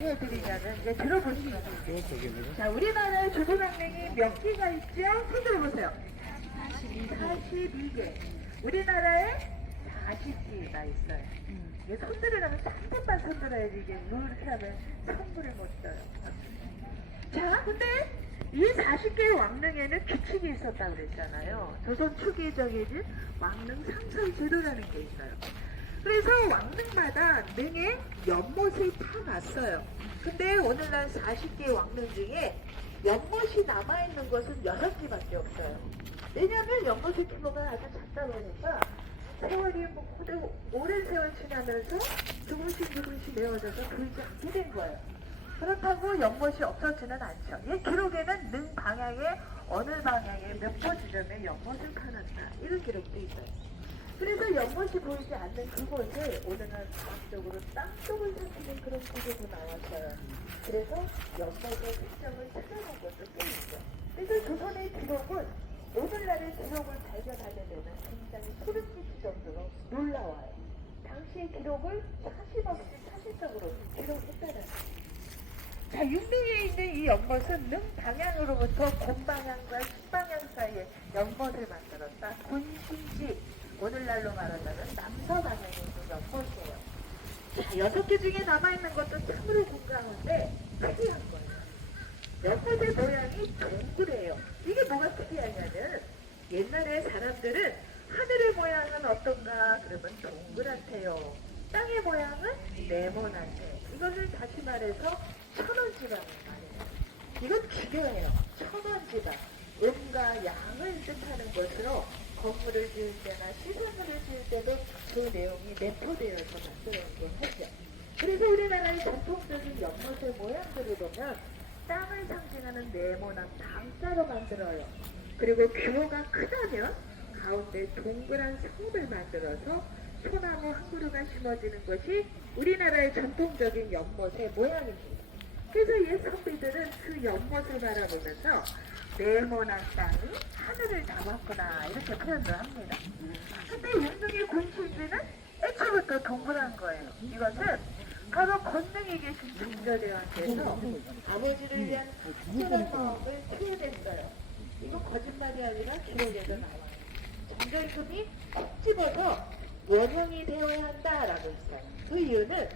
해드리냐는 이제 들어보시면 돼요. 자, 우리나라의 조선왕릉이 몇 개가 있죠? 손 들어보세요. 42개. 우리나라에 40개가 있어요. 이게 손 들으려면 3번만 손 들어야지 이게 이렇게 하면 선물을 못 써요. 자, 근데 이 40개의 왕릉에는 규칙이 있었다고 그랬잖아요. 조선 초기에 정해진 왕릉 상설 제도라는 게 있어요. 그래서 왕릉마다 능에 연못을 파놨어요. 근데 오늘날 40개의 왕릉 중에 연못이 남아있는 것은 6개밖에 없어요. 왜냐하면 연못의 규모가 아주 작다 보니까 세월이 오랜 세월 지나면서 조금씩 메워져서 보이지 않게 된 거예요. 그렇다고 연못이 없어지는 않죠. 이 기록에는 능 방향에 어느 방향에 몇 번 지점에 연못을 파놨다 이런 기록도 있어요. 그래서 연못이 보이지 않는 그곳을 오늘은 과학적으로 땅속을 살피는 그런 기록도 나왔어요. 그래서 연못의 특정을 찾아낸 것도 꽤 있죠. 그래서 조선의 기록은 오늘날의 기록을 발견하게 되면 굉장히 소름 끼칠 정도로 놀라워요. 당시의 기록을 사실 없이 사실적으로 기록했다는 거예요. 자, 육릉에 있는 이 연못은 능 방향으로부터 곤방향과 신방향 사이에 연못을 만들었다. 곤신지, 오늘날로 말하자면 남서 방향에 있는 연못이에요. 자, 6개 중에 남아있는 것도 참으로 건강한데 특이한 거예요. 연못의 모양이 동그래요. 이게 뭐가 특이하냐면 옛날에 사람들은 하늘의 모양은 어떤가 그러면 동그랗대요. 땅의 모양은 네모난데 이것을 다시 말해서 천원지방을 말해요. 이건 중요해요. 천원지방. 음과 양을 뜻하는 것으로 건물을 지을 때나 시설물을 지을 때도 그 내용이 내포되어서 만들어진 하죠. 그래서 우리나라의 전통적인 연못의 모양들을 보면 땅을 상징하는 네모난 방자로 만들어요. 그리고 규모가 크다면 가운데 동그란 성을 만들어서 소나무 한 그루가 심어지는 것이 우리나라의 전통적인 연못의 모양입니다. 그래서 옛 선비들은 그 연못을 바라보면서 네모난 땅이 하늘을 담았구나 이렇게 표현을 합니다. 근데 육릉의 곤실지는 애초부터 동그란 거예요. 이것은 바로 건능에 계신 증조대왕께서 아버지를 위한 특별한 마음을 표현했어요. 이건 거짓말이 아니라 기록에도 나와요. 정전금이 콕 집어서 원형이 되어야 한다라고 했어요. 그 이유는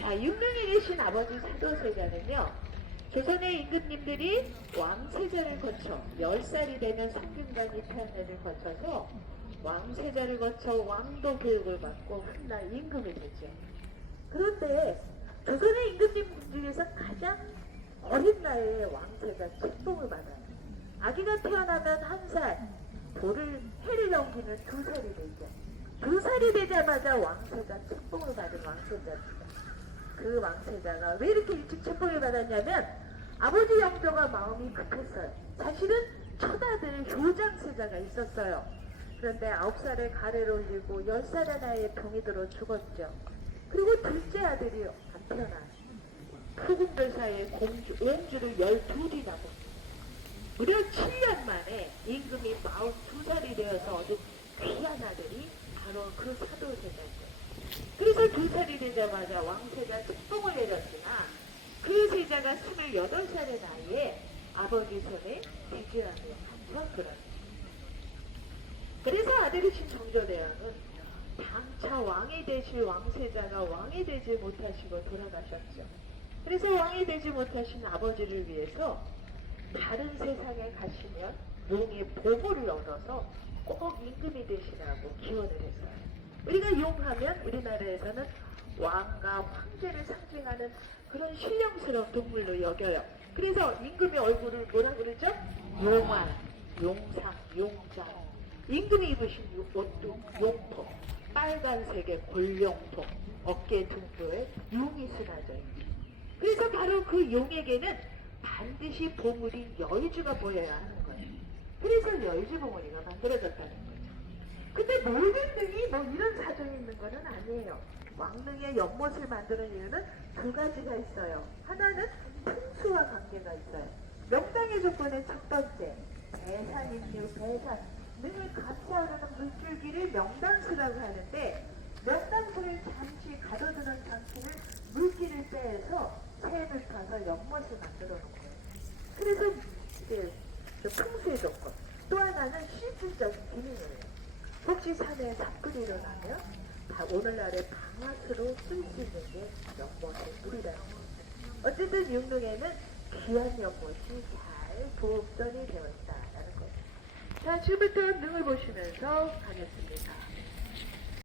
자, 육릉에 계신 아버지 사도세자는요. 조선의 임금님들이 왕세자를 거쳐 10살이 되면 성균관 입현회를 거쳐서 왕세자를 거쳐 왕도 교육을 받고 훗날 임금이 되죠. 그런데 조선의 임금님 중에서 가장 어린 나이에 왕세자 책봉을 받아요. 아기가 태어나면 1살, 해를 넘기는 2살이 되죠. 2살이 되자마자 왕세자 책봉을 받은 왕세자입니다. 그 왕세자가 왜 이렇게 일찍 책봉을 받았냐면 아버지 영조가 마음이 급했어요. 사실은 첫아들 효장세자가 있었어요. 그런데 9살에 가래를 올리고 10살의 나이에 병이 들어 죽었죠. 그리고 둘째 아들이 안 태어나요. 후궁들 사이에 옹주를 12이나 봅니다. 무려 7년 만에 임금이 42살이 되어서 얻은 귀한 아들이 바로 그 사도세자였어요. 그래서 2살이 되자마자 왕세자 책봉을 내렸으나 그 세자가 28살의 나이에 아버지 손에 비주하며 한천그러죠. 그래서 아들이신 정조대왕은 당차 왕이 되실 왕세자가 왕이 되지 못하시고 돌아가셨죠. 그래서 왕이 되지 못하신 아버지를 위해서 다른 세상에 가시면 용의 보물을 얻어서 꼭 임금이 되시라고 기원을 했어요. 우리가 용하면 우리나라에서는 왕과 황제를 상징하는 그런 신령스러운 동물로 여겨요. 그래서 임금의 얼굴을 뭐라 그러죠? 용환, 용상, 용장. 임금이 입으신 옷도 용포, 빨간색의 골룡포, 어깨 등부에 용이 수나져 있죠. 그래서 바로 그 용에게는 반드시 보물인 여의주가 보여야 하는 거예요. 그래서 여의주 봉우리가 만들어졌다는 거예요. 근데 모든 등이 뭐 이런 사정이 있는 거는 아니에요. 왕릉의 연못을 만드는 이유는 2가지가 있어요. 하나는 풍수와 관계가 있어요. 명당의 조건의 첫 번째, 배산입류, 배산. 능을 감싸오르는 물줄기를 명당수라고 하는데 명당수를 잠시 가둬두는 장치는 물기를 빼서 샘을 타서 연못을 만들어 놓은 거예요. 그래서 이제 저 풍수의 조건. 또 하나는 실질적인 기능이에요. 혹시 산에 사건이 일어나면 다 오늘날의 방아수로 쓸 수 있는 게 연못의 물이라는 거예요. 어쨌든 육릉에는 귀한 연못이 잘 보존이 되어 있다라는 거예요. 자, 지금부터 능을 보시면서 가겠습니다.